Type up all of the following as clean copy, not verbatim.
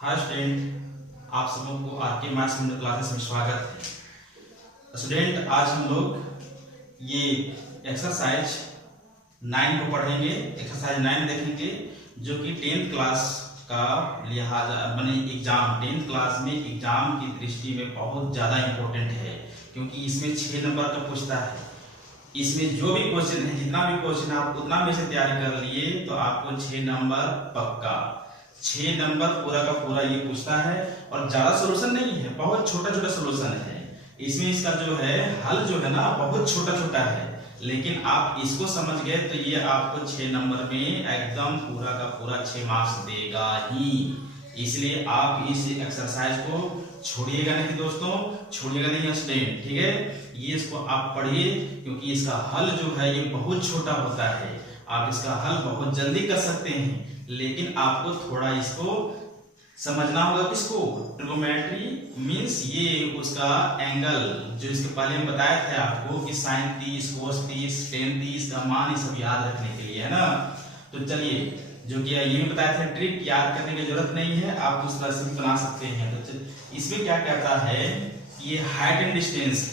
Hi student, आप सबों को आपके मैथ्स मिनट क्लासेस में स्वागत है। स्टूडेंट, आज हम लोग ये एक्सरसाइज 9 को पढ़ेंगे। एक्सरसाइज 9 देखेंगे जो कि 10th क्लास का लिहाजा बने एग्जाम 10th क्लास में एग्जाम की दृष्टि में बहुत ज़्यादा इम्पोर्टेंट है, क्योंकि इसमें 6 नंबर का पूछता है। इसमें जो भी क्वेश्चन है, जितना भी क्वेश्चन आप उतना में से तैयारी कर लिए तो आपको 6 नंबर पक्का, 6 नंबर पूरा का पूरा ये पूछता है। और ज्यादा सोल्यूशन नहीं है, बहुत छोटा छोटा सोल्यूशन है इसमें। इसका जो है हल जो है ना बहुत छोटा छोटा है, लेकिन आप इसको समझ गए तो ये आपको 6 नंबर में एकदम पूरा का पूरा 6 मार्क्स देगा ही। इसलिए आप इस एक्सरसाइज को छोड़िएगा नहीं दोस्तों, छोड़िएगा नहीं स्टूडेंट, ठीक है। ये इसको आप पढ़िए, क्योंकि इसका हल जो है ये बहुत छोटा होता है। आप इसका हल बहुत जल्दी कर सकते हैं, लेकिन आपको थोड़ा इसको समझना होगा। किसको? ट्रिगोनोमेट्री मींस ये उसका एंगल जो इसके पहले हम बताया था आपको कि sin 30, cos 30, tan 30 का मान ये सब याद रखने के लिए है ना। तो चलिए, जो कि ये बताया था ट्रिक याद करने की जरूरत नहीं है, आप उस तरह से भी बना सकते हैं। तो इसमें क्या कहता है, ये हाइट एंड डिस्टेंस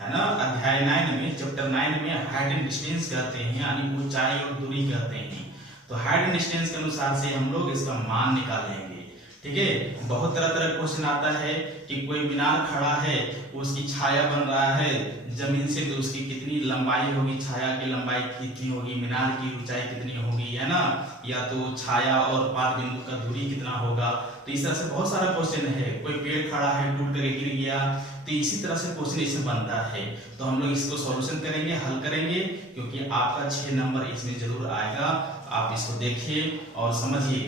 है ना। अध्याय 9 में, चैप्टर 9 में हाइट एंड डिस्टेंस कहते हैं, यानी ऊंचाई और दूरी कहते हैं। तो हाइट एंड डिस्टेंस के अनुसार से हम लोग इसका मान निकालेंगे, ठीक है। बहुत तरह तरह क्वेश्चन आता है कि कोई मीनार खड़ा है, उसकी छाया बन रहा है जमीन से, तो उसकी कितनी लंबाई होगी, छाया की लंबाई कितनी होगी, मीनार की ऊंचाई कितनी होगी, है ना। या तो छाया और पाद बिंदु का दूरी कितना होगा। तो इस तरह से बहुत सारा क्वेश्चन है। कोई पेड़ खड़ा है, टूट कर गिर गया, तो इसी तरह से क्वेश्चन इसे बनता है। तो हम लोग इसको सॉल्यूशन करेंगे, हल करेंगे, क्योंकि आपका 6 नंबर इसमें जरूर आएगा। आप इसको देखिए और समझिए,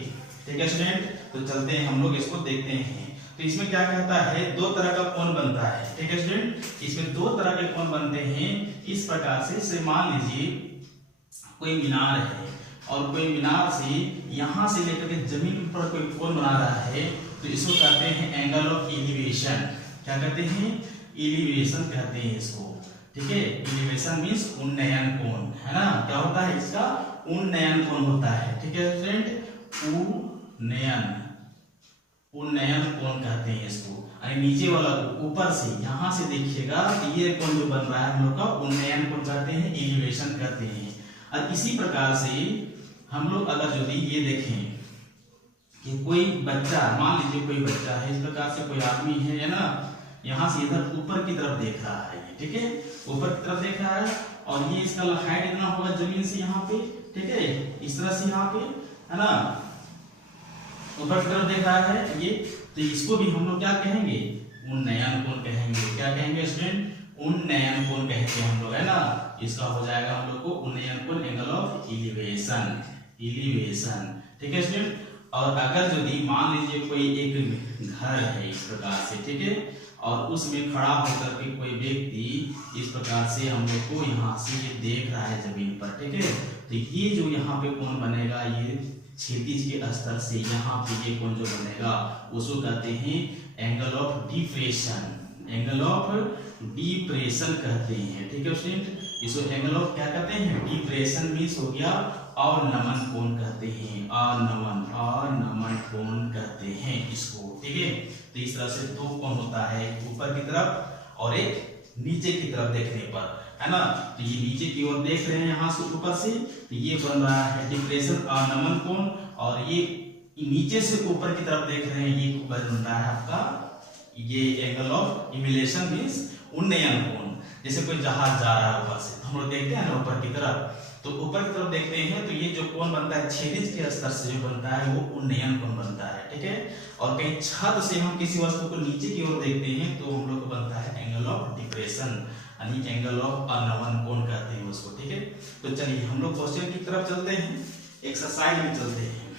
ठीक है स्टूडेंट। तो चलते हैं, हम लोग इसको देखते हैं। तो इसमें क्या कहता है, 2 तरह का कोण बनता है, ठीक है स्टूडेंट। इसमें 2 तरह के कोण बनते हैं इस प्रकार से मान लीजिए कोई मीनार है, और कोई मीनार से यहां से लेकर के जमीन पर कोई कोण बना रहा है, तो इसको कहते हैं एंगल ऑफ एलिवेशन। क्या कहते हैं? एलिवेशन कहते हैं इसको, ठीक है। एलिवेशन मींस उन्नयन कोण, है ना। क्या होता है इसका? उन्नयन कोण होता है, ठीक है स्टूडेंट। उन्नयन कोण कहते हैं इसको। अरे नीचे वाला को ऊपर से यहां से देखिएगा तो ये कोण जो बन रहा है हम लोग का उन्नयन कोण कहते हैं, एलिवेशन कहते हैं। और इसी प्रकार से हम लोग अगर यदि ये देखें कि कोई बच्चा, मान लीजिए कोई बच्चा है, इस प्रकार से कोई आदमी है ना, यहाँ से इधर ऊपर की तरफ देख रहा है, ठीक है, ऊपर की तरफ देख रहा है, और ये इसका हाइट इतना होगा जमीन से यहाँ पे, ठीक है, इस तरह से यहाँ पे, है ना, ऊपर की तरफ देख रहा है ये। तो इसको भी हम लोग क्या कहेंगे? उन्नयन कोण कहेंगे। क्या कहेंगे स्टूडेंट? उन्नयन कोण कहेंगे हम लोग, है ना। इसका हो जाएगा हम लोग को उन्नयन कोण, एंगल ऑफ एलिवेशन, ठीक है स्टूडेंट। और अगर यदि मान लीजिए कोई एक घर है इस प्रकार से, ठीक है, और उसमें खड़ा होकर के कोई व्यक्ति इस प्रकार से हम लोग को यहाँ से ये देख रहा है जमीन पर, ठीक है। तो ये जो यहाँ पे कोण बनेगा, ये क्षैतिज के स्तर से यहाँ पे ये कोण जो बनेगा उसको कहते हैं angle of depression, angle of depression कहते हैं, ठीक है स्टूडेंट। इसको एंगल ऑफ क्या कहते हैं? डिप्रेशन मींस हो गया और नमन कोण कहते हैं, और नमन कोण कहते हैं इसको, ठीक है। तो इस तरह से 2 कोण होता है, ऊपर की तरफ और एक नीचे की तरफ देखने पर, है ना। तो ये नीचे की ओर देख रहे हैं यहाँ से ऊपर से, तो ये बन रहा है डिप्रेशन और नमन कोण, और ये नीचे से ऊपर की तरफ देख रहे हैं, ये बन रहा है आपका ये एंगल ऑफ इमिलेशन मींस उन्नयन कोण। जैसे कोई जहाज जा रहा है ऊपर से, तो हम लोग देखते हैं ना ऊपर की तरफ, तो ऊपर की तरफ देखते हैं तो ये जो कोण बनता है क्षैतिज के स्तर से जो बनता है वो उन्नयन कोण बनता है, ठीक है। और कहीं छत से हम किसी वस्तु को नीचे की ओर देखते हैं तो हम लोग को बनता है एंगल ऑफ डिप्रेशन, यानी एंगल ऑफ अनमन कोण कहते हैं उसको, ठीक है। तो चलिए हम लोग क्वेश्चन की तरफ चलते हैं, एक्सरसाइज में चलते हैं,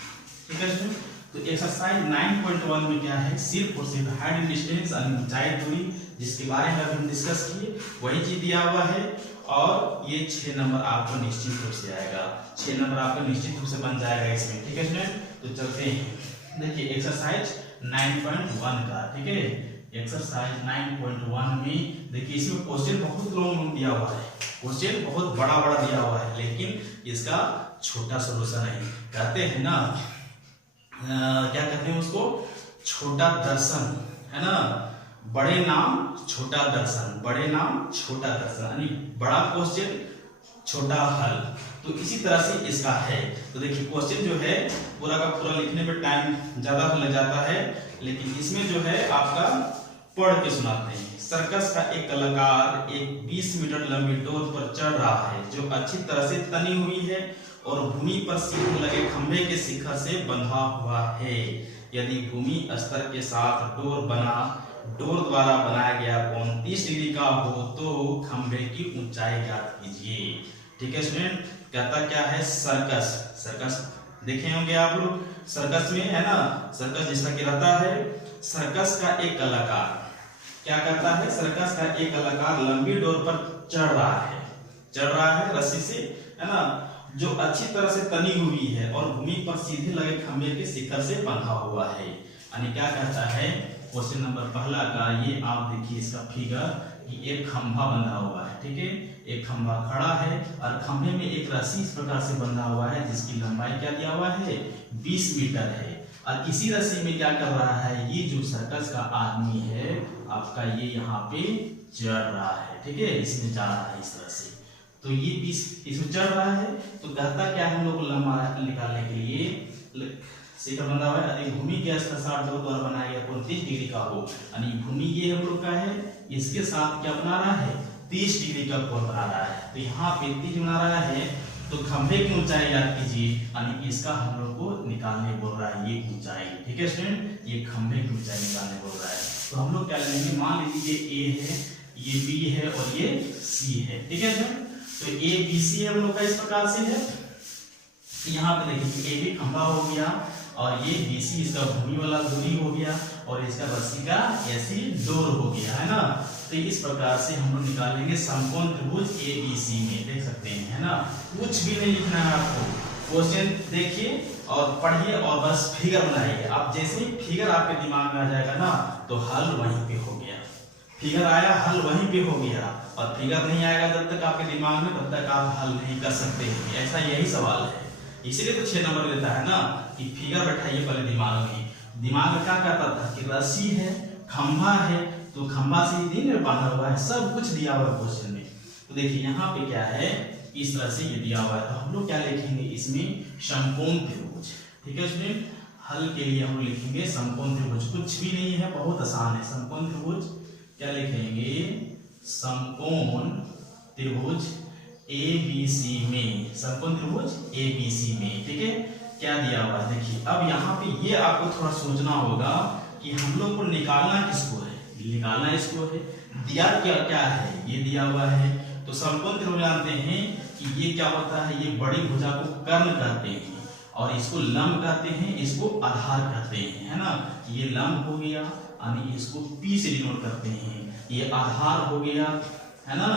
ठीक है। तो एक्सरसाइज 9.1 में क्या है, सिर्फ और सिर्फ हाइट एंड डिस्टेंस, ऊंचाई दूरी, जिसके बारे में अभी हम डिस्कस किए वही चीज दिया हुआ है। और ये 6 नंबर आपको निश्चित रूप से आएगा, 6 नंबर आपको निश्चित रूप से बन जाएगा इसमें, ठीक है स्टूडेंट। तो चलते हैं, देखिए एक्सरसाइज 9.1 का, ठीक है। एक्सरसाइज 9.1 में देखिए इसमें क्वेश्चन बहुत लॉन्ग दिया हुआ है, क्वेश्चन बहुत बड़ा बड़ा दिया हुआ है, लेकिन इसका छोटा सोल्यूशन है। कहते हैं ना क्या कहते हैं उसको, छोटा दर्शन, है ना, बड़े नाम छोटा दर्शन, बड़े नाम छोटा दर्शन, यानी बड़ा क्वेश्चन छोटा हल। तो इसी तरह से इसका है। तो देखिए क्वेश्चन जो है पूरा का पूरा लिखने में टाइम ज्यादा लग जाता है, लेकिन इसमें जो है आपका पढ़ के सुनाते हैं। सर्कस का एक कलाकार एक 20 मीटर लंबी डोर पर चढ़ रहा है जो अच्छी तरह से तनी हुई है और भूमि पर सीधे लगे खंभे के शिखर से बंधा हुआ है। यदि भूमि स्तर के साथ डोर द्वारा बनाया गया कोण 30 डिग्री का हो तो खंभे की ऊंचाई ज्ञात कीजिए। ठीक है स्टूडेंट, कहता क्या है, सर्कस। सर्कस देखे होंगे आप लोग, सर्कस में, है ना, सर्कस जिसका कि रहता है। सर्कस का एक कलाकार क्या करता है, सर्कस का एक कलाकार लंबी डोर पर चढ़ रहा है रस्सी से, है ना, जो अच्छी तरह से तनी हुई है और भूमि पर सीधे लगे खंभे के शिखर से बंधा हुआ है। यानी क्या कहता है, क्वेश्चन नंबर पहला का ये आप देखिए इसका फिगर कि एक खंभा बंधा हुआ है। ठीक है, एक खंभा खड़ा है और खंभे में एक रस्सी इस प्रकार से बंधा हुआ है जिसकी लंबाई क्या दिया हुआ है, 20 मीटर है। और इसी रस्सी में क्या कर रहा है, ये जो सर्कस का आदमी है आपका, ये यहाँ पे चढ़ रहा है। ठीक है, इसमें जा रहा है इस तरह से, तो ये 20 इसमें चढ़ रहा है। तो कहता क्या है, हम लोग को लंबा निकालने के लिए शिखर बंधा हुआ है, यदि भूमि के स्तर 60 डोर द्वारा बनाया गया कोण 30 डिग्री का हो, यानी भूमि ये हम लोग का है, इसके साथ क्या बना रहा है, 30 डिग्री का कोण बना रहा है। तो यहाँ पे 30 बना रहा है, तो खंभे की ऊंचाई याद कीजिए, यानी इसका हम लोग को निकालने बोल रहा है, ये ऊंचाई। ठीक है स्टूडेंट, ये खंभे की ऊंचाई निकालने बोल रहा है। तो हम लोग क्या लेंगे, मान लीजिए ये A है, ये B है और ये C है। ठीक है स्टूडेंट, तो ABC हम लोग का इस प्रकार से है। यहाँ पे देखिए AB खंभा हो गया और ये BC इसका भूमि वाला दूरी हो गया और इसका रस्सी का ऐसी डोर हो गया, है ना। तो इस प्रकार से हम लोग निकालेंगे समकोण त्रिभुज ABC में, देख सकते हैं, है ना। कुछ भी नहीं लिखना है आपको, क्वेश्चन देखिए और पढ़िए और बस फिगर बनाइए। अब जैसे ही फिगर आपके दिमाग में आ जाएगा ना, तो हल वहीं पे हो गया। फिगर आया, हल वहीं पे हो गया, और फिगर नहीं आएगा जब तक आपके दिमाग में, तब तक आप हल नहीं कर सकते हैं। ऐसा यही सवाल है, इसीलिए तो 6 नंबर देता है ना, कि फिगर बैठाइए पहले दिमाग में। दिमाग में क्या करता था कि रस्सी है, खंभा है, तो खंभा से ही दिन में बांधा हुआ है, सब कुछ दिया हुआ है क्वेश्चन में। तो देखिए यहाँ पे क्या है, इस तरह से ये दिया हुआ है, तो हम लोग क्या लिखेंगे इसमें, समकोण त्रिभुज। ठीक है स्टूडेंट, हल के लिए हम लोग लिखेंगे समकोण त्रिभुज। कुछ भी नहीं है, बहुत आसान है। समकोण त्रिभुज क्या लिखेंगे, समकोण त्रिभुज ABC में, समकोण त्रिभुज ABC में। ठीक है, क्या दिया हुआ है देखिए। अब यहाँ पे ये आपको थोड़ा सोचना होगा कि हम लोग को निकालना किसको है, निकालना इसको है। दिया क्या क्या है, ये दिया हुआ है। तो समकोण त्रिभुज जानते हैं कि ये क्या होता है, ये बड़ी भुजा को कर्ण कहते हैं और इसको लंब कहते हैं, इसको आधार कहते हैं, है ना। ये लंब हो गया, यानी इसको P से डिनोट करते हैं। ये आधार हो गया, है ना,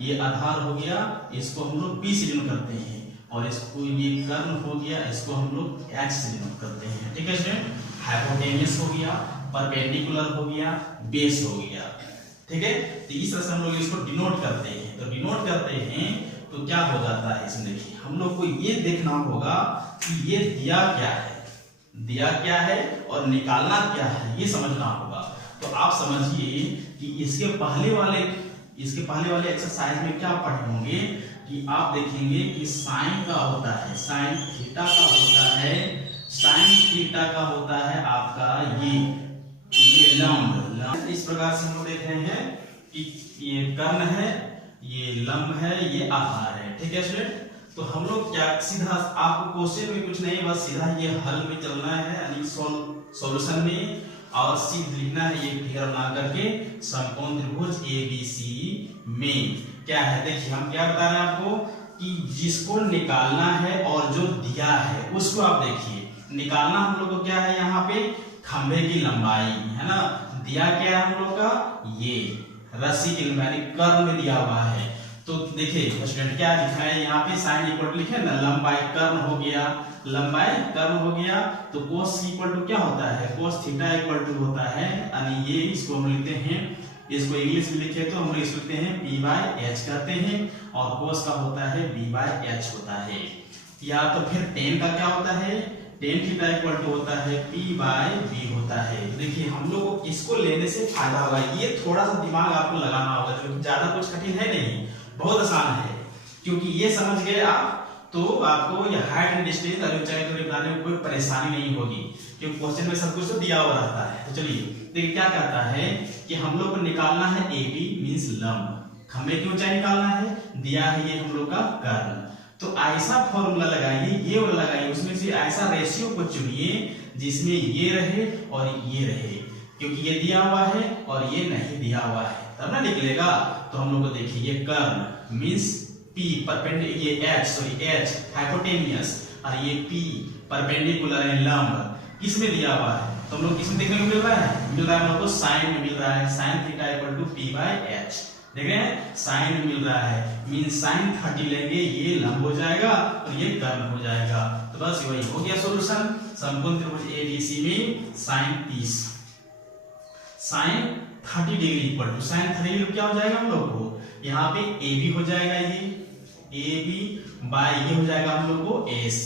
ये आधार हो गया, इसको हम लोग P से डिनोट करते हैं, और इसको ये कर्ण हो गया, इसको हम लोग H से डिनोट करते हैं। ठीक है स्टूडेंट, हाइपोटेन्यूस हो गया, परपेंडिकुलर हो गया, बेस हो गया। ठीक है, तो इस तरह से हम लोग इसको डिनोट करते हैं। तो डिनोट करते हैं तो क्या हो जाता है, इसमें देखिए हम लोग को ये देखना होगा कि ये दिया क्या है, दिया क्या है और निकालना क्या है, ये समझना होगा। तो आप समझिए कि इसके पहले वाले एक्सरसाइज में क्या पढ़े होंगे कि आप देखेंगे कि साइन का होता है, साइन थीटा का होता है, साइन थीटा का होता है आपका ये लंब। इस प्रकार से हम लोग देख रहे हैं कि ये कर्ण है, ये लंब है, ये आधार है। ठीक है स्टूडेंट, तो हम लोग क्या सीधा, आपको क्वेश्चन में कुछ नहीं, बस सीधा ये हल में चलना है, यानी सॉल्यूशन में, और सीध लिखना है ये फिगर बना करके समकोण त्रिभुज ABC में। क्या है देखिए, हम क्या बता रहे हैं आपको कि जिसको निकालना है और जो दिया है उसको आप देखिए। निकालना हम लोग को क्या है, यहाँ पे खंभे की लंबाई, है ना। दिया क्या है हम लोग का, ये रस्सी की लंबाई कर्ण में दिया हुआ है। तो देखिए स्टूडेंट क्या लिखा है यहाँ पे, साइन इक्वल लिखे ना, लंबाई कर्ण हो गया, लंबाई कर्ण हो गया, तो कोस इक्वल टू क्या होता है, कोस थीटा इक्वल टू होता है, यानी ये इसको हम लिखते हैं, इसको इंग्लिश में लिखे तो हम लिख सकते हैं P/H कहते हैं, और कोस का होता है B/H होता है। या तो फिर tan का क्या होता है, टेन थीटा इक्वल टू होता है P बाय B होता है। देखिए हम लोग को इसको लेने से फायदा होगा, ये थोड़ा सा दिमाग आपको लगाना होगा, क्योंकि ज्यादा कुछ कठिन है नहीं, बहुत आसान है। क्योंकि ये समझ गए आप तो आपको ये हाइट एंड डिस्टेंस और ऊंचाई दूरी बनाने में कोई परेशानी नहीं होगी, क्योंकि क्वेश्चन में सब कुछ तो दिया हुआ रहता है। तो चलिए देखिए क्या कहता है कि हम लोग को निकालना है AB मींस लंब, खंभे की ऊंचाई निकालना है, दिया है ये हम लोग का कर्ण। तो ऐसा फॉर्मूला लगाइए, ये वाला लगाइए, उसमें से ऐसा रेशियो को चुनिए जिसमें ये रहे और ये रहे, क्योंकि ये दिया हुआ है और ये नहीं दिया हुआ है, तब ना निकलेगा। तो हम लोग को देखिए ये कर्ण मींस P परपेंडिकुलर, ये H हाइपोटेनियस और ये P परपेंडिकुलर है लंब, किसमें दिया हुआ है? तो हम लोग किसमें देखने को मिल रहा है? मिल रहा है हम लोग को साइन में मिल रहा है, sine theta equal to P by H। देख रहे हैं साइन में मिल रहा है, मीन साइन 30 लेंगे, ये लंब हो जाएगा और ये कर्ण हो जाएगा। तो बस वही हो गया सॉल्यूशन। समकोण त्रिभुज ABC में sine 30 sine 30 degree equal to sine 30 degree क्या हो जाएगा हम लोग को? यहाँ पे AB हो जाएगा, ये AB बाय ये हो जाएगा हम लोग को AC।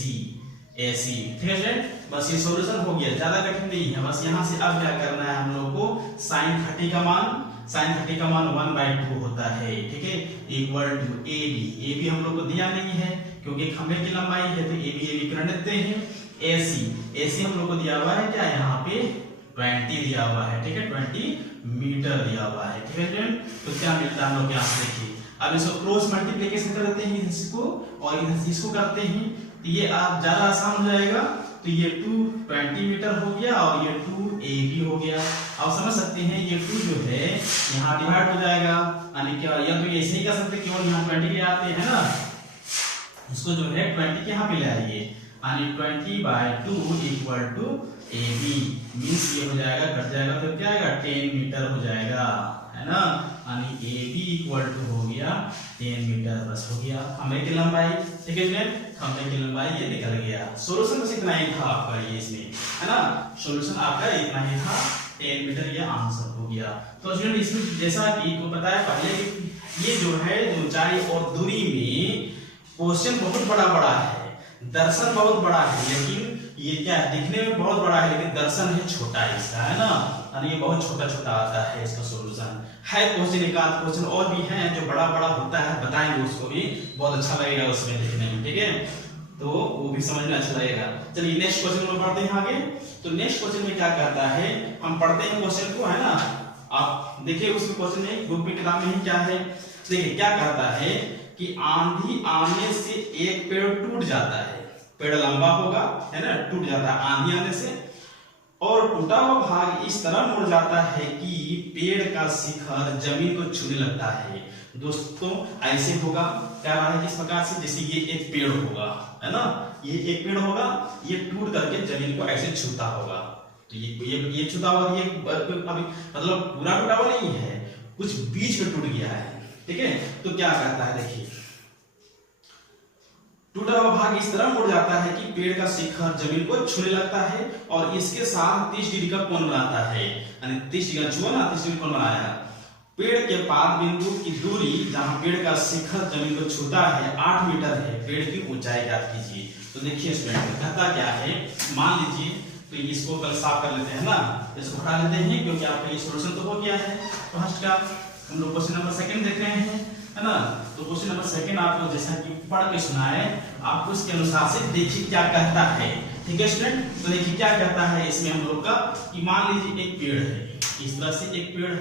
ठीक है फ्रेंड, बस ये सॉल्यूशन हो गया, ज्यादा कठिन नहीं है। बस यहाँ से अब क्या करना है हम लोग को, साइन 30 का मान 1/2 होता है, ठीक है, इक्वल टू AB हम लोग को दिया नहीं है क्योंकि खंभे की लंबाई है, तो AB कर देते हैं। AC हम लोग को दिया हुआ है क्या, यहाँ पे 20 दिया हुआ है, ठीक है, 20 मीटर दिया हुआ है, ठीक है फ्रेंड। तो क्या मिलता है हम लोग यहाँ से देखिए, अब इसको क्रॉस मल्टीप्लिकेशन कर देते हैं इसको और इसको करते हैं, तो ये आप ज्यादा आसान हो जाएगा। तो ये 220 मीटर हो गया और ये 2AB हो गया। आप समझ सकते हैं ये 2 जो है यहाँ डिवाइड हो जाएगा, यानी क्या, या तो ऐसे ही कर सकते केवल यहाँ 20 के आते हैं ना, इसको जो है 20 के यहाँ पे ले आइए, यानी 20/2 इक्वल टू AB मींस ये हो जाएगा, कट जाएगा तो क्या आएगा 10 मीटर हो जाएगा, है ना, यानी AB इक्वल टू हो गया 10 मीटर, बस हो गया खंभे की लंबाई, ठीक है फ्रेंड, खंभे की लंबाई ये निकल गया। सॉल्यूशन बस इतना ही था आपका ये इसमें, है ना, सॉल्यूशन आपका इतना ही था, 10 मीटर ये आंसर हो गया। तो स्टूडेंट इसमें जैसा कि को पता है पहले, ये जो है ऊंचाई और दूरी में क्वेश्चन बहुत बड़ा बड़ा है, दर्शन बहुत बड़ा है, लेकिन ये क्या दिखने में बहुत बड़ा है लेकिन दर्शन है छोटा इसका, है ना, और ये बहुत छोटा छोटा आता है इसका सॉल्यूशन है। क्वेश्चन एक आध क्वेश्चन और भी हैं जो बड़ा बड़ा होता है, बताएंगे उसको भी, बहुत अच्छा लगेगा उसमें देखने में, ठीक है, तो वो भी समझ में अच्छा लगेगा। चलिए नेक्स्ट क्वेश्चन में पढ़ते हैं आगे। तो नेक्स्ट क्वेश्चन में क्या करता है, हम पढ़ते हैं क्वेश्चन को, है ना, आप देखिए उस क्वेश्चन में ग्रुप में किताब में ही क्या है, देखिए क्या करता है कि आंधी आने से एक पेड़ टूट जाता है, पेड़ लंबा होगा, है ना, टूट जाता है आंधी आने से, और टूटा हुआ भाग इस तरह मुड़ जाता है कि पेड़ का शिखर जमीन को छूने लगता है। दोस्तों ऐसे होगा, क्या रहा है किस प्रकार से, जैसे ये एक पेड़ होगा, है ना, ये एक पेड़ होगा, ये टूट करके जमीन को ऐसे छूता होगा, तो ये छूता हुआ, ये अभी मतलब पूरा टूटा हुआ नहीं है, कुछ बीच में टूट गया है, ठीक है। तो क्या कहता है देखिए, टूटा हुआ भाग इस तरह मुड़ जाता है कि पेड़ का शिखर जमीन को छूने लगता है और इसके साथ 30 डिग्री का कोण बनाता है, यानी 30 डिग्री छुआ ना, 30 डिग्री कोण बनाया। पेड़ के पाद बिंदु की दूरी जहां पेड़ का शिखर जमीन को छूता है 8 मीटर है, पेड़ की ऊंचाई ज्ञात कीजिए। तो देखिए स्टूडेंट कहता क्या है, मान लीजिए, तो इसको कल साफ कर लेते हैं ना, इसको हटा लेते हैं क्योंकि आपका ये सॉल्यूशन तो हो गया है फर्स्ट का। हम लोग क्वेश्चन नंबर 2 देख रहे हैं, है ना, तो क्वेश्चन नंबर 2 आपको जैसा कि पढ़ के सुनाए, आपको इसके अनुसार से देखिए क्या कहता है, ठीक है स्टूडेंट। तो देखिए क्या कहता है इसमें हम लोग का, कि मान लीजिए एक पेड़ है, इस तरह से एक पेड़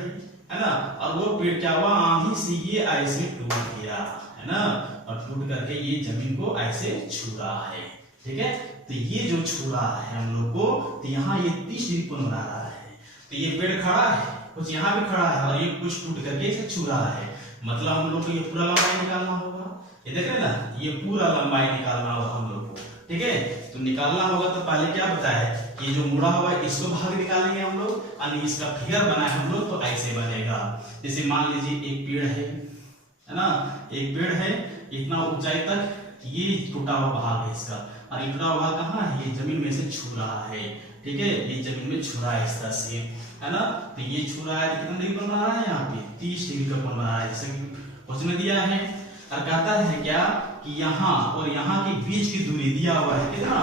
है ना, और वो पेड़ क्या हुआ, आंधी से ये ऐसे टूट गया, है ना, और टूट करके ये जमीन को ऐसे छू रहा है, ठीक है। तो ये जो छू रहा है हम लोग को, तो यहाँ ये 30 डिग्री कोण बना रहा है, तो ये पेड़ खड़ा है, कुछ यहाँ भी खड़ा है और ये कुछ टूट करके इसे छू रहा है, मतलब हम लोग को ये पूरा लंबाई निकालना होगा, ये देख रहे हैं ना, ये पूरा लंबाई निकालना होगा हम लोग को, ठीक है। तो निकालना होगा तो पहले क्या बताया, ये जो मुड़ा हुआ है इसको भाग निकालेंगे हम लोग, यानी इसका फिगर बनाए हम लोग, तो ऐसे बनेगा। जैसे मान लीजिए एक पेड़ है ना, एक पेड़ है, इतना ऊंचाई तक ये टूटा हुआ भाग है इसका, और ये टूटा हुआ भाग कहाँ है, ये जमीन में से छू रहा है, ठीक है, ये जमीन में छू रहा है इस तरह से, है ना, तो ये छू रहा है, कितना डिग्री कोण बना रहा है, यहाँ पे 30 डिग्री का कोण बना रहा है, जैसे क्वेश्चन में दिया है। और कहता है क्या कि यहाँ और यहाँ के बीच की दूरी दिया हुआ है कितना,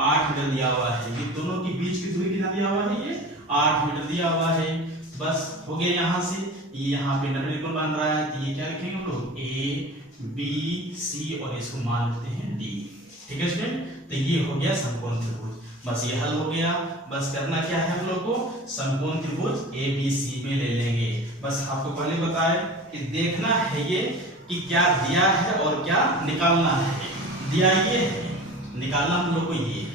8 मीटर दिया हुआ है। ये दोनों के बीच की दूरी कितना दिया हुआ है, ये 8 मीटर दिया हुआ है। बस हो गया। यहाँ से ये यहाँ पे डबल बन रहा है, तो ये क्या लिखेंगे हम लोग, A B C और इसको मान लेते हैं D। ठीक है स्टूडेंट, तो ये हो गया समकोण त्रिभुज। बस ये हल हो गया। बस करना क्या है हम लोग को, समकोण त्रिभुज ABC में ले लेंगे। बस आपको पहले बताए कि देखना है ये कि क्या दिया है और क्या निकालना है। दिया ये है, निकालना हम लोग को ये है।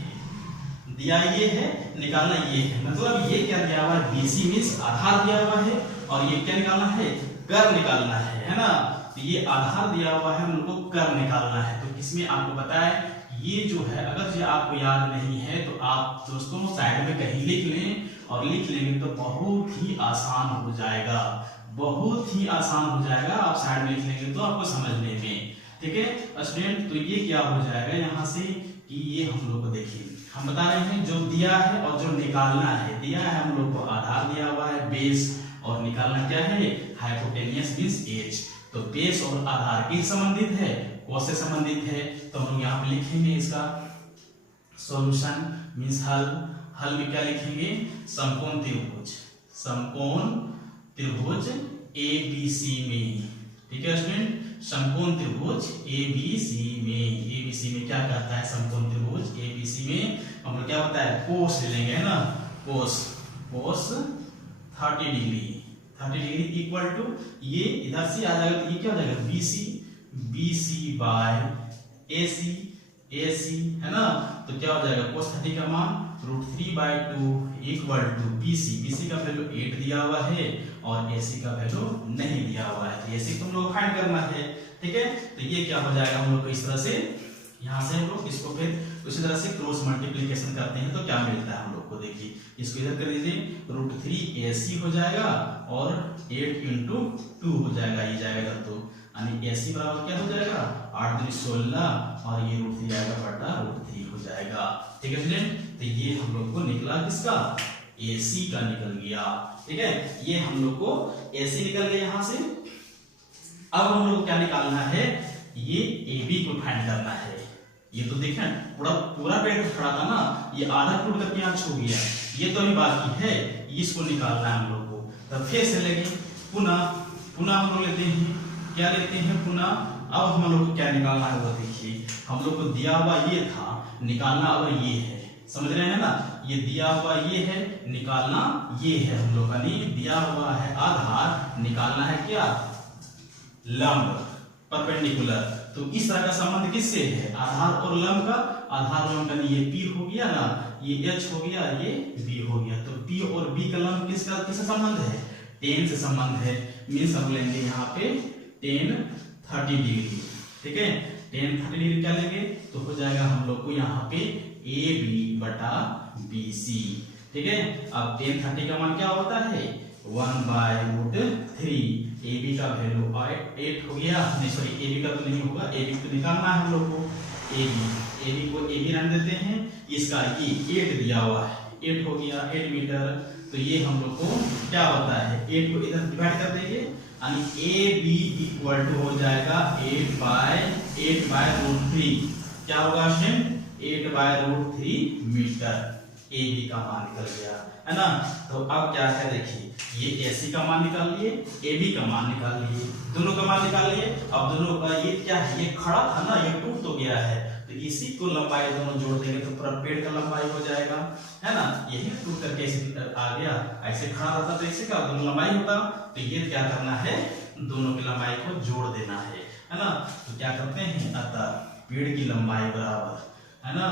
दिया ये है, निकालना ये है। मतलब ये क्या दिया हुआ है, BC मींस आधार दिया हुआ है, और ये क्या निकालना है, कर निकालना है ना। तो ये आधार दिया हुआ है, हम लोग को कर निकालना है। तो इसमें आपको पता है ये जो है, अगर जो आपको याद नहीं है तो आप दोस्तों साइड में कहीं लिख लें, और लिख लेंगे तो बहुत ही आसान हो जाएगा। बहुत ही आसान हो जाएगा, आप साइड में लिख लेंगे तो आपको समझने में। ठीक है स्टूडेंट, तो ये क्या हो जाएगा यहाँ से कि ये हम लोग को देखिए, हम बता रहे हैं जो दिया है और जो निकालना है। दिया है हम लोग को आधार दिया हुआ है बेस, और निकालना क्या है, हाइपोटेनियस मींस एज। तो बेस और आधार किस संबंधित है, कौन से संबंधित है। तो हम लोग यहाँ पे लिखेंगे इसका सॉल्यूशन मींस हल। हल में क्या लिखेंगे, समकोण त्रिभुज, समकोण त्रिभुज ABC में। ठीक है स्टूडेंट, समकोण त्रिभुज ABC में। ABC में क्या कहता है, समकोण त्रिभुज ABC में हम लोग क्या बताया, कोस ले लेंगे है ना। कोस 30 डिग्री, 30 डिग्री इक्वल टू ये इधर से आ जाएगा, तो ये क्या हो जाएगा, BC बाय AC है ना। तो क्या हो जाएगा, cos 30 का मान √3/2 इक्वल टू BC का वैल्यू 8 दिया हुआ है, और AC का वैल्यू नहीं दिया हुआ है। तो AC तुम लोग फाइंड करना है। ठीक है, तो ये क्या हो जाएगा, हम लोग को इस तरह से, यहाँ से हम लोग इसको फिर उसी तरह से क्रॉस मल्टीप्लिकेशन करते हैं तो क्या मिलता है हम लोग को, देखिए इसको इधर कर दीजिए, √3AC हो जाएगा और 8 × 2 हो जाएगा, ये जाएगा इधर, तो यानी AC बराबर क्या हो जाएगा, 8 × 16, और ये √3 आएगा बटा √3 हो जाएगा। ठीक है स्टूडेंट, तो ये हम लोग को निकला किसका, AC का निकल गया। ठीक है, ये हम लोग को AC निकल गया यहाँ से। अब हम लोग क्या निकालना है, ये AB को फाइंड करना है। ये तो देखें पूरा पेड़ खड़ा था ना, ये आधा टूट करके यहाँ छू गया, ये तो अभी बाकी है, इसको निकालना है हम लोग को। तब फिर से लेंगे, पुनः हम लोग लेते हैं, क्या लेते हैं पुनः। अब हम लोग को क्या निकालना है वो देखिए, हम लोग को दिया हुआ ये था, निकालना अब ये है, समझ रहे हैं ना। ये दिया हुआ ये है, निकालना ये है हम लोग का। नहीं, दिया हुआ है आधार, निकालना है क्या, लंब, परपेंडिकुलर। तो इस तरह का संबंध किससे है, आधार और लंब का। आधार और लंब का ये P हो गया ना, ये H हो गया, ये B हो गया। तो P और B का लंब किसका संबंध है, tan से संबंध है। मीन्स हम लेंगे यहाँ पे tan 30 डिग्री। ठीक है, tan 30 डिग्री क्या लेंगे, तो हो जाएगा हम लोग को यहाँ पे AB बटा BC। ठीक है, अब tan 30 का मान क्या होता है, 1/√3। AB का वैल्यू 8 हो गया, नहीं सॉरी AB का तो नहीं होगा, AB को निकालना है हम लोग को। AB को AB रहने देते हैं, इसका ये 8 दिया हुआ है, 8 हो गया, 8 मीटर। तो ये हम लोग को क्या होता है, 8 को इधर डिवाइड कर देंगे, यानी AB इक्वल टू हो जाएगा 8/√3। क्या होगा स्टूडेंट, 8/√3 मीटर। AB का मान निकल गया है ना। तो अब क्या है देखिए, ये AC का मान निकाल लिए, AB का मान निकाल लिए, दोनों का मान निकाल लिए। अब दोनों का ये क्या है, ये खड़ा था ना, ये टूट तो गया है, तो इसी को लंबाई दोनों जोड़ देंगे तो पूरा पेड़ का लंबाई हो जाएगा, है ना। यही टूट करके ऐसे आ गया, ऐसे खड़ा रहता तो ऐसे का दोनों लंबाई होता। तो ये क्या करना है, दोनों की लंबाई को जोड़ देना है ना। तो क्या करते हैं, अतः पेड़ की लंबाई बराबर, है ना,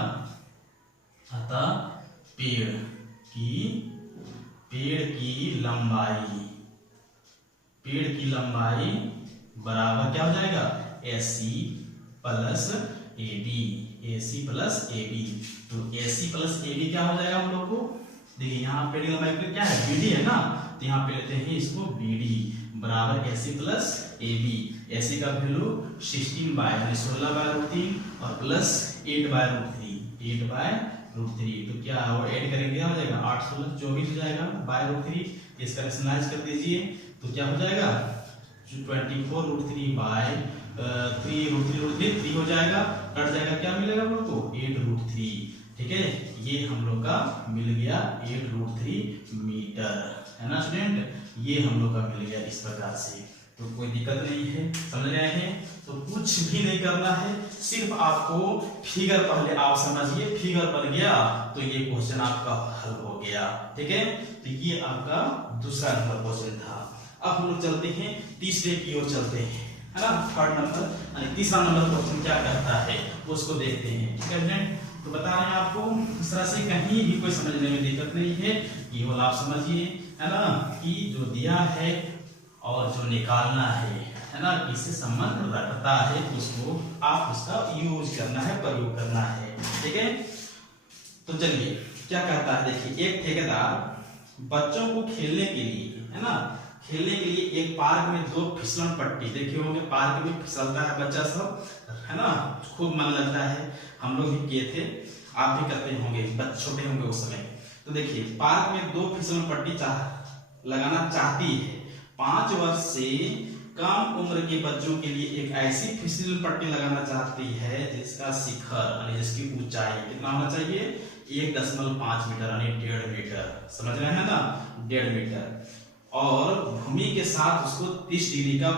अतः पेड़ की लंबाई बराबर क्या हो जाएगा, AC प्लस AB। तो AC प्लस AB क्या हो जाएगा हम लोग को, देखिए यहाँ पेड़ की लंबाई क्या है, BD है ना। तो यहाँ पे लेते हैं इसको BD बराबर AC प्लस AB। AC का वैल्यू 16/√3 और प्लस 8/√3। तो क्या वो ऐड करेंगे, क्या हो जाएगा, 8 16 24 हो जाएगा /√3। इसका रैशनलाइज कर दीजिए तो क्या हो जाएगा, 24√3/3 √3 हो जाएगा, कट जाएगा, क्या मिलेगा हम लोग को 8√3। ठीक है, ये हम लोग का मिल गया 8√3 मीटर, है ना स्टूडेंट, ये हम लोग का मिल गया इस प्रकार से। तो कोई दिक्कत नहीं है, समझ रहे हैं। तो कुछ भी नहीं करना है, सिर्फ आपको फिगर पहले आप समझिए, फिगर बन गया तो ये क्वेश्चन आपका हल हो गया। ठीक है, तो ये आपका दूसरा नंबर क्वेश्चन था। अब हम लोग चलते हैं तीसरे की ओर चलते हैं, है ना, थर्ड नंबर यानी तीसरा नंबर क्वेश्चन क्या कहता है उसको देखते हैं। ठीक है स्टूडेंट, तो बता रहे हैं आपको इस तरह से कहीं भी कोई समझने में दिक्कत नहीं है, केवल आप समझिए, है ना, कि जो दिया है और जो निकालना है ना, इससे संबंध रखता है, उसको आप उसका यूज करना है, प्रयोग करना है। ठीक है, तो चलिए क्या कहता है, देखिए एक ठेकेदार बच्चों को खेलने के लिए, है ना, खेलने के लिए एक पार्क में 2 फिसलन पट्टी, देखे होंगे पार्क में फिसलता है बच्चा सब, है ना, खूब मन लगता है, हम लोग भी किए थे, आप भी करते होंगे, बच्चे छोटे होंगे उस समय। तो देखिए पार्क में 2 फिसलन पट्टी लगाना चाहती है, 5 वर्ष से कम उम्र के बच्चों के लिए एक ऐसी फिसलन पट्टी लगाना चाहती है जिसका शिखर यानी जिसकी ऊंचाई कितना होना चाहिए, 1.5 मीटर यानी 1.5 मीटर, समझ रहे हैं ना, 1.5 मीटर, और भूमि के साथ उसको 30 डिग्री का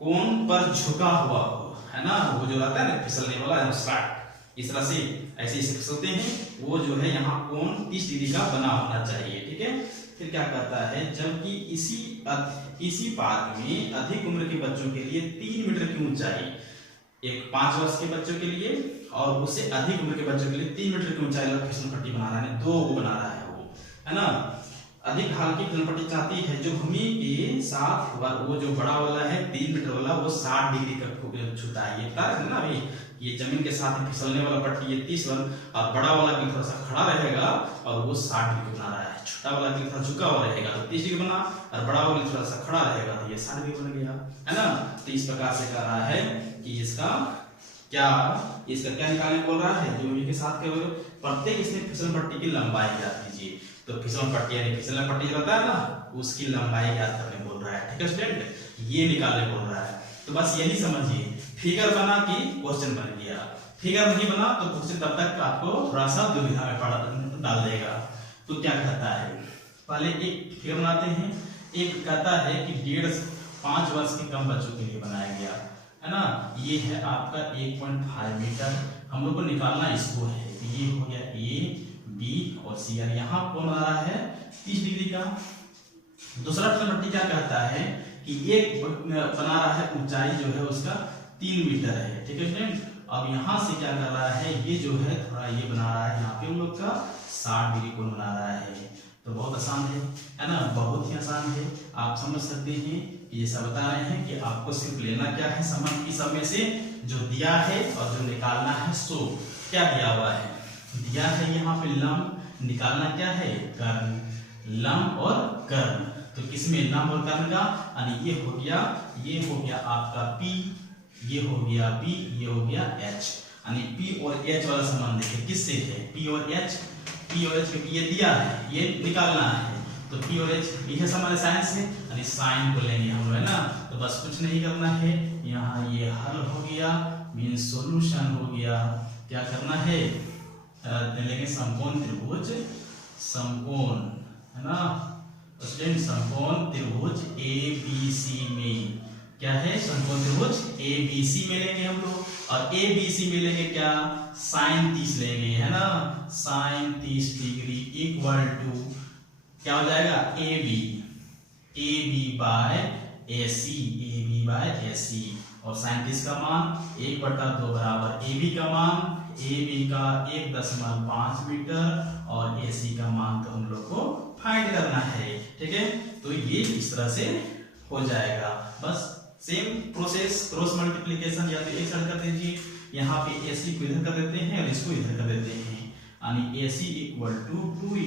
कोण पर झुका हुआ हो, है ना, वो जो रहता है ना फिसलने वाला स्टार्ट, इस तरह से ऐसे फिसलते हैं, वो जो है यहाँ कोण 30 डिग्री का बना होना चाहिए। ठीक है, फिर क्या कहता है, जबकि इसी पार्क में अधिक उम्र के बच्चों के लिए 3 मीटर की ऊंचाई, एक 5 वर्ष के बच्चों के लिए और उससे अधिक उम्र के बच्चों के लिए 3 मीटर की ऊंचाई वाला फिसल पट्टी बना रहा है, 2 बना रहा है वो, है ना, अधिक ढाल की फिसल पट्टी चाहती है जो भूमि के साथ, वो जो बड़ा वाला है 3 मीटर वाला, वो 60 डिग्री का छूता है, ये पता है ना अभी, ये जमीन के साथ फिसलने वाला पट्टी ये 30 और बड़ा वाला भी थोड़ा सा खड़ा रहेगा और वो 60 डिग्री बना रहा है, छोटा वाला भी थोड़ा झुका हुआ रहेगा तो 30 डिग्री बना, और बड़ा वाला थोड़ा सा खड़ा रहेगा तो ये 60 डिग्री बन गया, है ना। तो इस प्रकार से कह रहा है कि इसका क्या निकालने बोल रहा है, जो भूमि के साथ केवल प्रत्येक इसमें फिसल पट्टी की लंबाई ज्ञात कीजिए। तो फिसल पट्टी यानी फिसलन पट्टी जो रहता है ना, उसकी लंबाई ज्ञात करने बोल रहा है। ठीक है स्टूडेंट, ये निकालने बोल रहा है। तो बस यही समझिए, फिगर बना कि क्वेश्चन बन गया, फिगर नहीं बना तो क्वेश्चन तब तक आपको थोड़ा सा दुविधा में डाल देगा। तो क्या कहता है, पहले एक फिगर बनाते हैं, एक कहता है कि 5 वर्ष के कम बच्चों के लिए बनाया गया, है ना, ये है आपका 1.5 मीटर, हम लोग को निकालना इसको है, ये हो गया A B और C, यहाँ कौन आ रहा है 30 डिग्री का। दूसरा फिसल पट्टी क्या कहता है कि एक बना रहा है, ऊंचाई जो है उसका 3 मीटर है। ठीक है फ्रेंड, अब यहाँ से क्या कर रहा है, ये जो है थोड़ा ये बना रहा है, यहाँ पे हम लोग का 60 डिग्री कोण बना रहा है। तो बहुत आसान है ना, बहुत ही आसान है, आप समझ सकते हैं। ये सब बता रहे हैं कि आपको सिर्फ लेना क्या है, संबंध की सब में से जो दिया है और जो निकालना है, सो क्या दिया हुआ है, दिया है यहाँ पे लंब, निकालना क्या है कर्ण, लंब और कर्ण। तो किसमें लंब और कर्ण का, यानी ये हो गया आपका P, ये हो गया B, ये हो गया H, यानी P और H वाला संबंध देखिए किससे है, P और H क्योंकि ये दिया है, ये निकालना है, तो P और H यह हमारे साइंस है, यानी साइन को लेंगे हम लोग, है ना। तो बस कुछ नहीं करना है, यहाँ ये हल हो गया, मीन सॉल्यूशन हो गया। क्या करना है, लेंगे समकोण त्रिभुज, समकोण, है ना स्टूडेंट, समकोण त्रिभुज ABC में क्या है, समकोण त्रिभुज ABC में लेंगे हम लोग, और ABC में लेंगे क्या, साइन 30 लेंगे, है ना, साइन 30 डिग्री इक्वल टू क्या हो जाएगा AB बाय AC, और साइन 30 का मान 1/2 बराबर AB का मान, AB का 1.5 मीटर और AC का मान तो हम लोग को फाइंड करना है। ठीक है, तो ये इस तरह से हो जाएगा। बस सेम प्रोसेस, क्रॉस मल्टीप्लिकेशन या तो एक साइड कर दीजिए, यहाँ पे AC को इधर कर देते हैं और इसको इधर कर देते हैं, यानी AC इक्वल टू 2 ×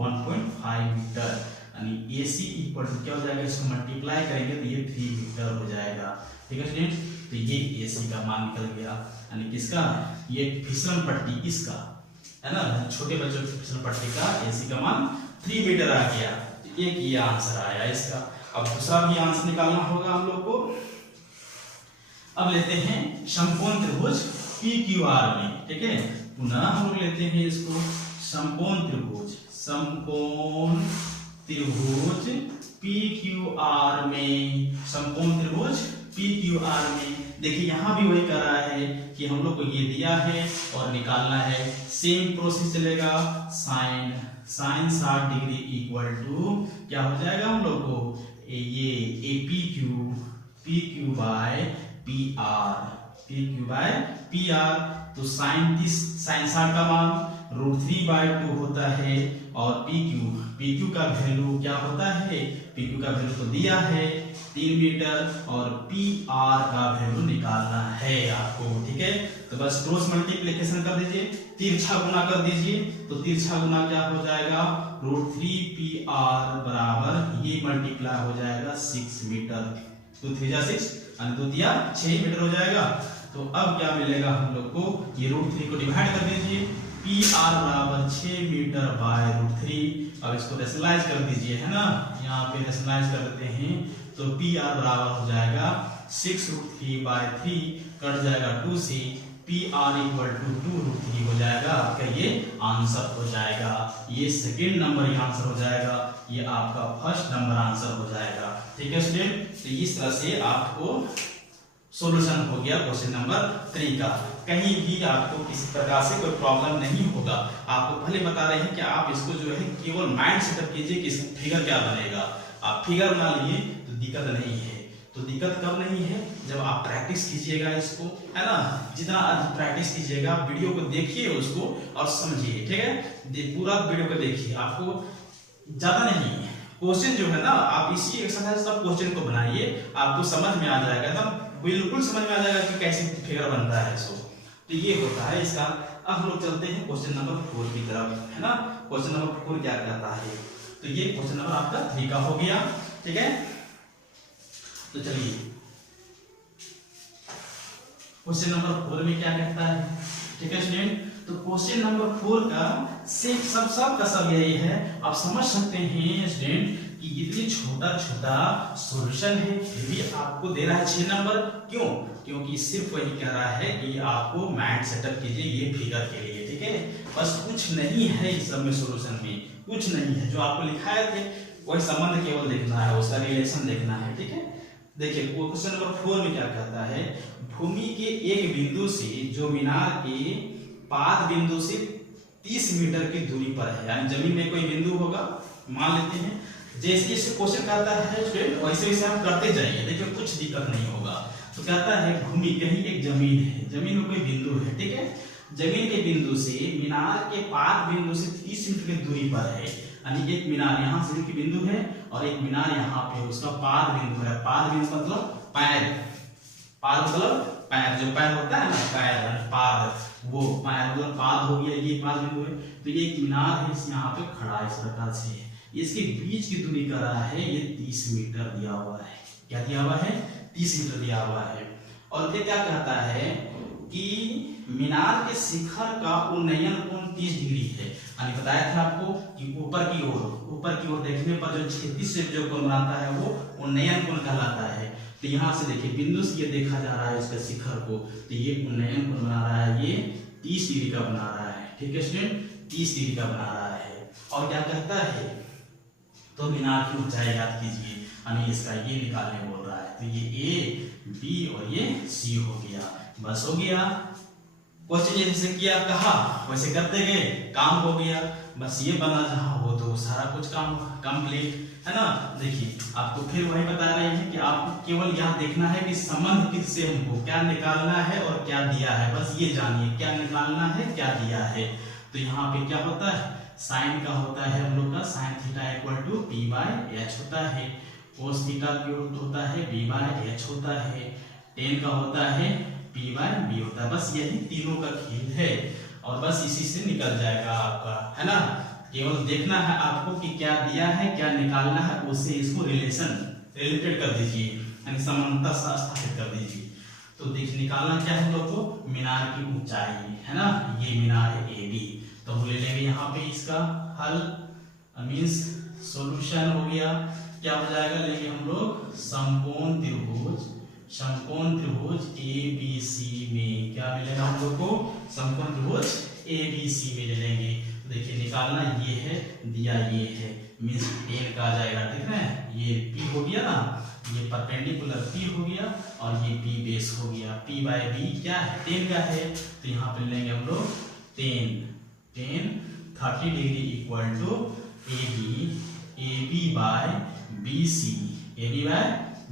1.5 मीटर, यानी AC इक्वल टू क्या हो जाएगा, इसको मल्टीप्लाई करेंगे तो ये 3 मीटर हो जाएगा। ठीक है स्टूडेंट, तो ये AC का मान निकल गया, यानी किसका, ये फिसलन पट्टी इसका, है ना, छोटे बच्चों की फिसलन पट्टी का AC का मान 3 मीटर आ गया। तो एक ये आंसर आया इसका। अब दूसरा भी आंसर निकालना होगा हम लोग को। अब लेते हैं समकोण त्रिभुज PQR में। ठीक है, पुनः हम लोग लेते हैं इसको समकोण त्रिभुज, समकोण त्रिभुज PQR में, समकोण त्रिभुज PQR में। देखिए यहाँ भी वही कर रहा है कि हम लोग को ये दिया है और निकालना है, सेम प्रोसेस चलेगा। साइन 60 डिग्री इक्वल टू क्या हो जाएगा हम लोग को, ये PQ बाय PR। तो साइन 60 का मान √3/2 होता है और PQ का वैल्यू क्या होता है, PQ का वैल्यू तो दिया है 3 मीटर और PR का वैल्यू निकालना है आपको, ठीक है। तो बस क्रॉस मल्टीप्लिकेशन कर दीजिए, तिरछा गुना कर दीजिए, तो तिरछा गुना क्या हो जाएगा, √3PR बराबर ये मल्टीप्लाई हो जाएगा 6 मीटर, 2 3 जा 6 और 2 दिया 6 मीटर हो जाएगा। तो अब क्या मिलेगा हम लोग को, ये √3 को डिवाइड कर दीजिए, PR बराबर 6 मीटर बाय √3। अब इसको रेशनलाइज कर दीजिए, है ना, यहाँ पे रेशनलाइज कर देते हैं, तो PR बराबर हो जाएगा 6√3/3 कट जाएगा 2 से, PR इक्वल टू 2√3 हो जाएगा। आपका ये आंसर हो जाएगा, ये सेकेंड नंबर ये आंसर हो जाएगा, ये आपका फर्स्ट नंबर आंसर हो जाएगा, ठीक है स्टूडेंट। तो इस तरह से आपको सॉल्यूशन हो गया क्वेश्चन नंबर 3 का। कहीं भी आपको किसी प्रकार से कोई प्रॉब्लम नहीं होगा। आपको पहले बता रहे हैं कि आप इसको जो है केवल माइंड सेटअप कीजिए कि इसका फिगर क्या बनेगा। आप फिगर बना लिए तो दिक्कत नहीं है। तो दिक्कत कब नहीं है, जब आप प्रैक्टिस कीजिएगा इसको, है ना। जितना प्रैक्टिस कीजिएगा, वीडियो को देखिए उसको और समझिए, ठीक है। पूरा वीडियो को देखिए, आपको ज्यादा नहीं क्वेश्चन जो है ना, आप इसी एक्सरसाइज सब क्वेश्चन को बनाइए, आपको समझ में आ जाएगा, एकदम बिल्कुल समझ में आ जाएगा कि कैसे फिगर बनता है इसको। तो ये होता है इसका। अब हम लोग चलते हैं क्वेश्चन नंबर 4 की तरफ, है ना। क्वेश्चन नंबर 4 क्या कहता है, तो ये क्वेश्चन नंबर आपका 3 का हो गया, ठीक है। तो चलिए क्वेश्चन नंबर 4 में क्या कहता है, ठीक है स्टूडेंट। तो क्वेश्चन नंबर 4 का सब का सब यही है। आप समझ सकते हैं स्टूडेंट कि इतनी छोटा सॉल्यूशन है, फिर भी आपको दे रहा है 6 नंबर। क्यों? क्योंकि सिर्फ वही कह रहा है कि आपको माइंड सेटअप कीजिए ये फिगर के लिए, ठीक है। बस कुछ नहीं है इस सब में, सॉल्यूशन में कुछ नहीं है। जो आपको लिखाए थे वही संबंध केवल देखना है, उसका रिलेशन देखना है, ठीक है। देखिए क्वेश्चन नंबर 4 में क्या कहता है, भूमि के एक बिंदु से जो मीनार के पाद बिंदु से 30 मीटर की दूरी पर है, यानी जमीन में कोई बिंदु होगा मान लेते हैं। जैसे जैसे क्वेश्चन करता है स्टूडेंट वैसे वैसे आप करते जाइए, देखिए कुछ दिक्कत नहीं होगा। तो कहता है भूमि, कहीं एक जमीन है, जमीन में कोई बिंदु है, ठीक है। जमीन के बिंदु से मीनार के पाद बिंदु से 30 मीटर की दूरी पर है, यानी एक मीनार यहाँ से की बिंदु है और एक मीनार यहाँ पे उसका पाद बिंदु है। पाद बिंदु मतलब पैर, पाद मतलब पैर, जो पैर होता है ना, पैर पाद, वो पैर मतलब पाद हो गया, ये पाद बिंदु है। तो ये एक मीनार है, इस यहाँ पे खड़ा है इस प्रकार से, इसके बीच की दूरी कर रहा है ये 30 मीटर दिया हुआ है। क्या दिया हुआ है? 30 मीटर दिया हुआ है। और फिर क्या कहता है कि मीनार के शिखर का उन्नयन कोण 30 डिग्री है, यानी बताया था आपको कि ऊपर की ओर देखने पर जो क्षैतिज से जो कोण बनाता है वो उन्नयन कोण कहलाता है। तो यहाँ से देखिए बिंदु से ये देखा जा रहा है इसका शिखर को, तो ये उन्नयन कोण बना रहा है, ये 30 डिग्री का बना रहा है, ठीक है स्टूडेंट, 30 डिग्री का बना रहा है। और क्या कहता है, तो मीनार की ऊंचाई याद कीजिए, यानी इसका ये निकालने बोल रहा है। तो ये A, B और ये C हो गया, बस हो गया। क्वेश्चन जैसे किया कहा वैसे करते गए, काम हो गया। बस ये बना जहां हो तो सारा कुछ काम कंप्लीट, है ना। देखिए आपको फिर वही बता रहे हैं कि आपको केवल यहाँ देखना है कि संबंध किससे हमको क्या निकालना है और क्या दिया है, बस ये जानिए क्या निकालना है क्या दिया है। तो यहाँ पे क्या होता है, साइन का होता है हम लोग का sign theta equal to p/h होता है, कोस थीटा की होता है b/h होता है, टेन का होता है p/b होता है। बस यही तीनों का खेल है और बस इसी से निकल जाएगा आपका, है ना। केवल देखना है आपको कि क्या दिया है क्या निकालना है, उससे इसको रिलेटेड कर दीजिए, यानी समानता स्थापित कर दीजिए। तो देख निकालना क्या है हम लोग को, मीनार की ऊंचाई, है ना। ये मीनार है AB, तो हम ले लेंगे यहाँ पे इसका हल, मींस सॉल्यूशन हो गया। क्या हो जाएगा, लेंगे हम लोग समकोण त्रिभुज ABC में क्या मिलेगा हम लोग को, समकोण त्रिभुज ABC में ले लेंगे। तो देखिए निकालना ये है, दिया ये है, मीन्स टेन का आ जाएगा। देख रहे हैं ये P हो गया ना, ये परपेंडिकुलर P हो गया और ये P बेस हो गया। P बाय B क्या है, 10 का है, तो यहाँ पे लेंगे हम लोग 10 30 degree equal to AB by BC, AB by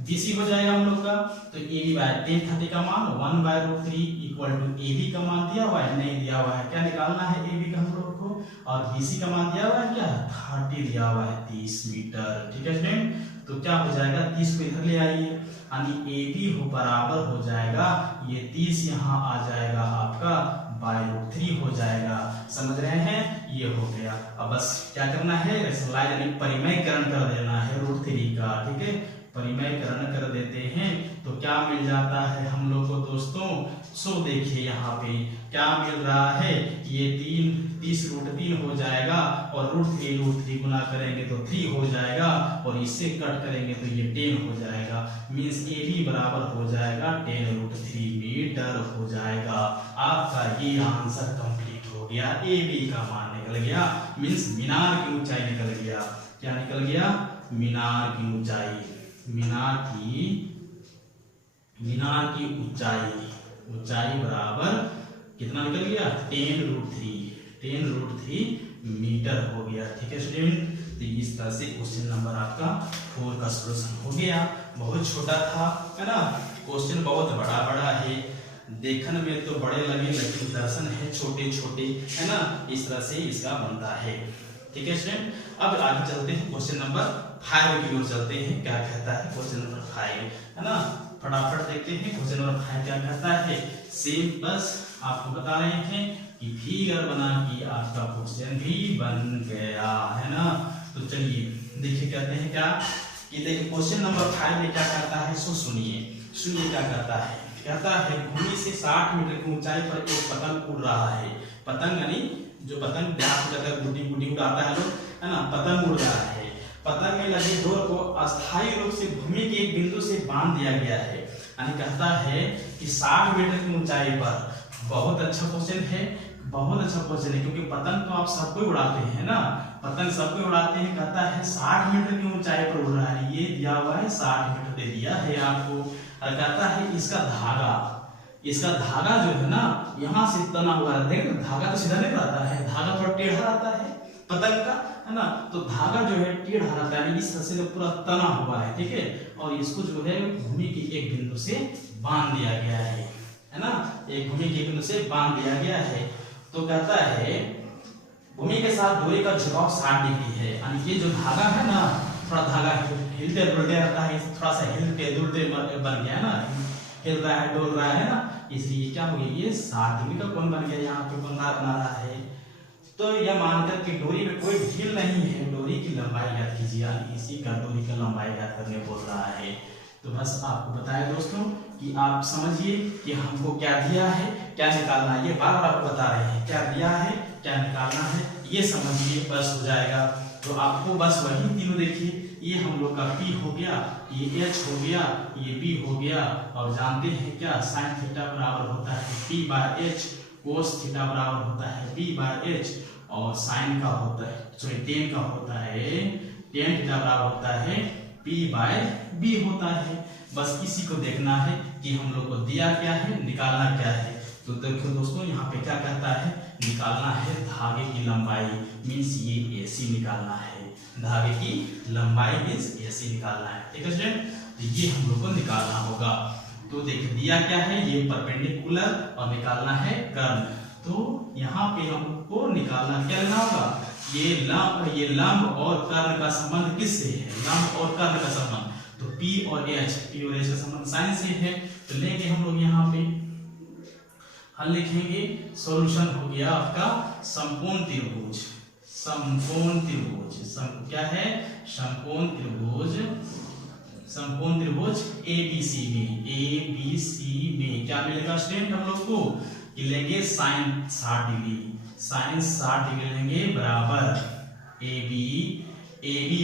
BC हो जाएगा हम लोग का। तो AB बाय 10 30 का मान 1/√3 इक्वल टू AB का मान दिया हुआ है, नहीं दिया हुआ है, क्या निकालना है AB का हम लोग को, और BC का मान दिया हुआ है क्या 30 दिया हुआ है 30 मीटर। ठीक है स्टूडेंट, तो क्या हो जाएगा 30 को इधर ले आइए, यानी AB हो बराबर हो जाएगा ये 30 यहाँ आ जाएगा आपका /√3 हो जाएगा। समझ रहे हैं, ये हो गया। अब बस क्या करना है, रेशनलाइज यानी परिमयकरण कर देना है √3 का। ठीक है, परिमयकरण कर देते हैं तो क्या मिल जाता है हम लोग को दोस्तों। सो देखिए यहाँ पे क्या मिल रहा है, ये 30√3 हो जाएगा और √3 गुना करेंगे तो 3 हो जाएगा और इससे कट करेंगे तो ये 10 हो जाएगा। मीन्स AB बराबर हो जाएगा 10√3 मीटर हो जाएगा। आपका ये आंसर कंप्लीट हो गया। AB का मान निकल गया, मीन्स मीनार की ऊंचाई निकल गया। क्या निकल गया, मीनार की ऊंचाई, मीनार की ऊंचाई बराबर कितना निकल गया 10√3 मीटर हो गया। ठीक है स्टूडेंट, तो इस तरह से क्वेश्चन नंबर आपका 4 का सॉल्यूशन हो गया। बहुत छोटा था है ना, क्वेश्चन बहुत बड़ा है, देखने में तो बड़े लगे लेकिन दर्शन है छोटे छोटे, है ना, इस तरह से इसका बनता है। ठीक है स्टूडेंट, अब आगे चलते हैं क्वेश्चन नंबर 5 की ओर चलते हैं। क्या कहता है क्वेश्चन नंबर 5, है ना, फटाफट देखते हैं क्वेश्चन नंबर 5 क्या कहता है। सेम बस आपको बता रहे हैं कि फिगर बना के आपका क्वेश्चन भी बन गया, है ना। तो चलिए देखिए कहते हैं क्या, कि देखिए क्वेश्चन नंबर 5 में क्या कहता है, सो सुनिए क्या कहता है। कहता है भूमि से 60 मीटर की ऊंचाई पर एक पतंग उड़ रहा है। पतंग यानी जो पतंग गुड्डी उड़ाता है लोग, है ना, पतंग उड़ रहा है। पतंग में लगे डोर को अस्थायी रूप से भूमि के एक बिंदु से बांध दिया गया है। यानी कहता है कि 60 मीटर की ऊंचाई पर, बहुत अच्छा क्वेश्चन है, बहुत अच्छा क्वेश्चन है, क्योंकि पतंग तो आप सबको उड़ाते हैं ना, पतंग सबको उड़ाते हैं। कहता है 60 मीटर की ऊंचाई पर उड़ रहा है, ये दिया हुआ है 60 मीटर दे दिया है आपको। और कहता है इसका धागा जो है ना यहाँ से तना हुआ है। देखो धागा तो सीधा नहीं रहता है, धागा थोड़ा टेढ़ा रहता है पतंग का, है ना, तो धागा जो है टेढ़ा रहता है, इस तरह से पूरा तना हुआ है। ठीक है, और इसको जो है भूमि के एक बिंदु से बांध दिया गया है ना, एक भूमि के बिंदु से बांध दिया गया है। तो कहता है भूमि के साथ डोरी का झुकाव 60 डिग्री है। यानी ये जो धागा है ना, थोड़ा धागा हिलते डुलते रहता है, थोड़ा सा हिलते डुलते बन गया ना, हिल रहा है डोल रहा है ना, इसलिए क्या हो गया ये 60 डिग्री का कोण बन गया। यहाँ पे बंधा बना रहा है, तो यह मानकर कि डोरी में कोई ढील नहीं है, डोरी की लंबाई ज्ञात कीजिए। इसी का डोरी का लंबाई ज्ञात करने बोल रहा है। तो बस आपको बताया दोस्तों कि आप समझिए कि हमको क्या दिया है, क्या निकालना है, ये बार बार आपको बता रहे हैं क्या दिया है, क्या निकालना है, ये समझिए बस हो जाएगा। तो आपको बस वही तीनों देखिए, ये हम लोग का P हो गया, ये H हो गया, ये B हो गया, और जानते हैं क्या साइन थीटा बराबर होता है P by H, cos theta बराबर होता है B बाय H, और साइन का होता है सॉरी टेन का होता है टेन थीटा बराबर होता है P बाय B होता है। बस इसी को देखना है कि हम लोग को दिया क्या है, निकालना क्या है। तो देखो दोस्तों यहाँ पे क्या कहता है, निकालना है धागे की लंबाई, मीन्स ये AC निकालना है, धागे की लंबाई मीन्स AC निकालना है। ठीक है स्टूडेंट, तो ये हम लोग को निकालना होगा। तो देख दिया क्या है, ये परपेंडिकुलर और निकालना है कर्ण। तो यहाँ पे हमको निकालना क्या लेना होगा, ये लंब और कर्ण का संबंध किससे है, लंब और कर्ण का संबंध, तो P और H का संबंध साइन से है। तो लेंगे हम लोग यहाँ पे हल लिखेंगे, सॉल्यूशन हो गया आपका समकोण त्रिभुज, क्या है समकोण त्रिभुज ABC में क्या मिलेगा स्टूडेंट हम लोग को, कि लेंगे साइन 60 डिग्री लेंगे बराबर AB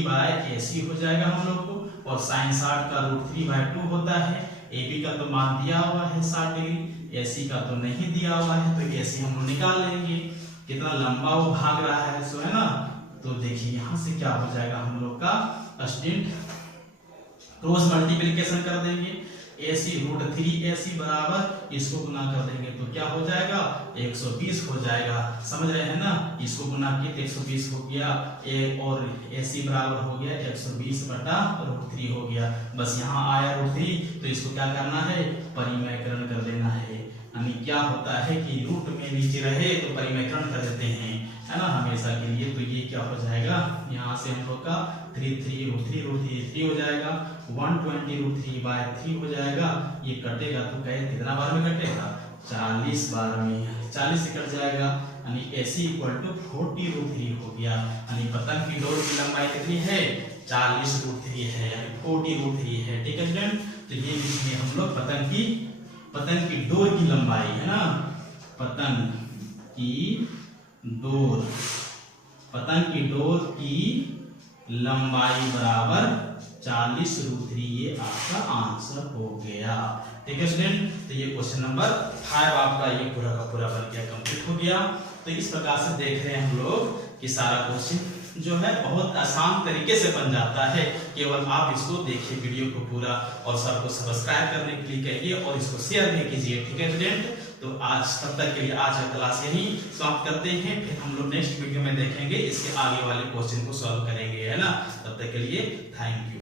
बाय AC हो जाएगा हम लोग को, और साइन 60 का √3/2 होता है। AB का तो मान दिया हुआ है 60 डिग्री, AC का तो नहीं दिया हुआ है, तो AC हम लोग निकाल लेंगे। कितना लंबा वो भाग रहा है, सो है ना। तो देखिए यहाँ से क्या हो जाएगा हम लोग का स्टूडेंट, क्रॉस मल्टीप्लिकेशन कर देंगे, AC √3AC बराबर इसको गुना कर देंगे तो क्या हो जाएगा 120 हो जाएगा, समझ रहे हैं ना। इसको गुना किए तो 120 हो गया, और AC बराबर हो गया 120/√3 हो गया। बस यहाँ आया √3 तो इसको क्या करना है, परिमेयकरण कर देना है। यानी क्या होता है कि रूट में नीचे रहे तो परिमेयकरण कर देते हैं, है ना, हमेशा के लिए। तो ये क्या हो जाएगा, यहाँ से हम लोग का 3 हो जाएगा, 120√3/3 हो जाएगा। ये कटेगा तो कहे कितना बार में कटेगा, 40 बार में, 40 से कट जाएगा। यानी AC = 40√3 हो गया। यानी पतंग की डोर की लंबाई कितनी है, 40√3 है, यानी 40√3 है। ठीक है स्टूडेंट, तो ये इसमें हम लोग पतंग की डोर की लंबाई, है ना, पतंग की डोर की लंबाई बराबर 40√3, ये आपका आंसर हो गया। ठीक है स्टूडेंट, तो ये क्वेश्चन नंबर 5 आपका ये पूरा का पूरा बन गया, कंप्लीट हो गया। तो इस प्रकार से देख रहे हैं हम लोग कि सारा क्वेश्चन जो है बहुत आसान तरीके से बन जाता है। केवल आप इसको देखिए वीडियो को पूरा, और सबको सब्सक्राइब करने के लिए कहिए और इसको शेयर भी कीजिए। ठीक है स्टूडेंट, तो आज तब तक के लिए आज का क्लास यही समाप्त करते हैं। फिर हम लोग नेक्स्ट वीडियो में देखेंगे, इसके आगे वाले क्वेश्चन को सॉल्व करेंगे, है ना। तब तक के लिए थैंक यू।